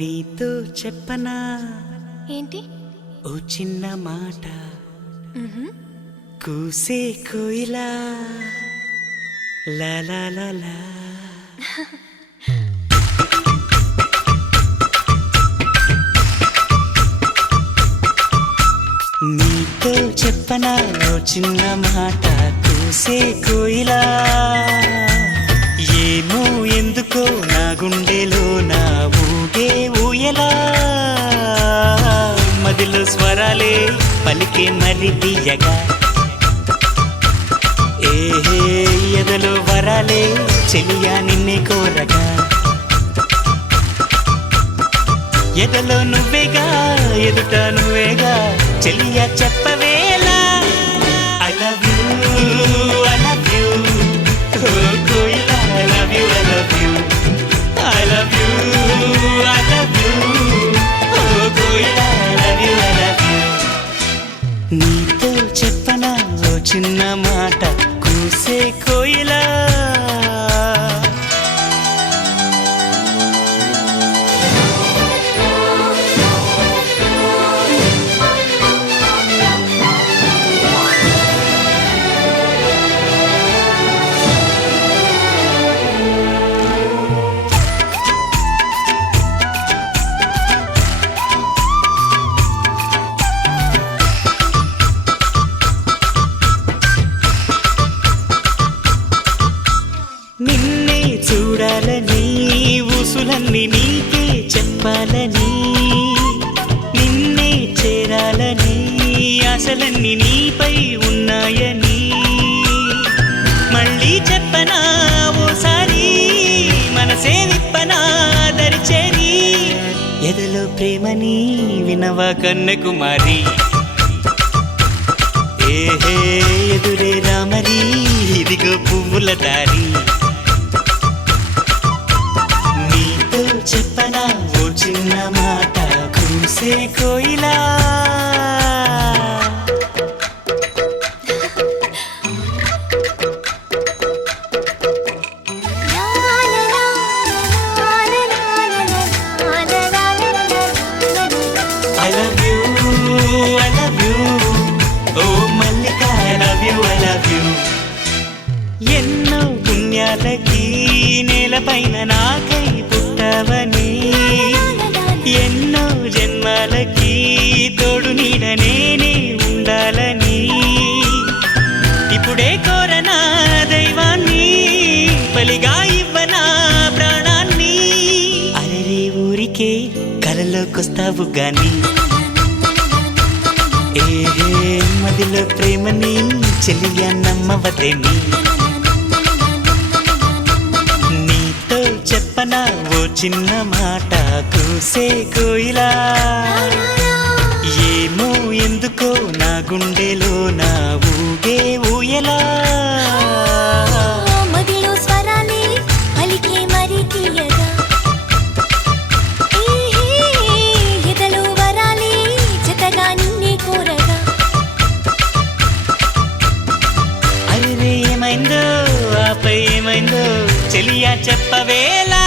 నీతో చెప్పనా ఏంటి? ఓ చిన్న మాట, కూసే కోయిలా లా లా లా లా. నీతో చెప్పనా ఓ చిన్న మాట, కూసే కోయిలా. ఏమో ఎందుకో నా గుండెలో నా ఊగే ఊయలా. మదిలో స్వరాలే పలికే మరి తీయగా, ఏహే ఎదలో వరాలే చెలియా నిన్నే కోరగా. ఎదలో నువ్వేగా ఎదుట నువ్వేగా చెలియా చెప్పవేలా. I love you, I love you, oh కోయిలా I love you, I love you, I love you, I love you, oh కోయిలా I love you, I love you. నీతో చెప్పనా ఓ చిన్న మాట, కూసే కోయిలా. నిన్నే చూడాలని ఊసులన్నీ నీకే చెప్పాలని, నిన్నే చేరాలని ఆశలన్నీ నీపై ఉన్నాయని. మళ్ళీ చెప్పనా ఓసారి మనసే విప్పనా దరిచేరి. ఎదలో ప్రేమని వినవా కన్యకుమారి, ఏహే ఎదురే రామరి ఇదిగో పువ్వుల దారి. నీతో చెప్పనా ఓ చిన్న మాట, కూసే కోయిలా. I love you, I love you, oh Mallika I love you, I love you. ఎన్నో పుణ్యాలకి నేలపైన నాకై పుట్టవని, ఎన్నో జన్మాలకి తోడు నీడ నేనే ఉండాలని. ఇప్పుడే కోరనా దైవాన్ని, బలిగా ఇవ్వనా ప్రాణాన్ని. అరే ఊరికే కలలోకొస్తావు గాని, ఏహే మదిలో ప్రేమని చెలియా నమ్మవదేమి. నీతో చెప్పనా ఓ చిన్న మాట, కూసే కోయిలా. ఏమో ఎందుకో నా గుండెలో నా ఊగే ఊయలా. మదిలో స్వరాలే పలికే మరి తీయగా, ఎదలో వరాలే జతగా నిన్నే కోరగా. అరే ఏమైందో ఆపై ఏమైందో చెలియా చెప్పవేలా.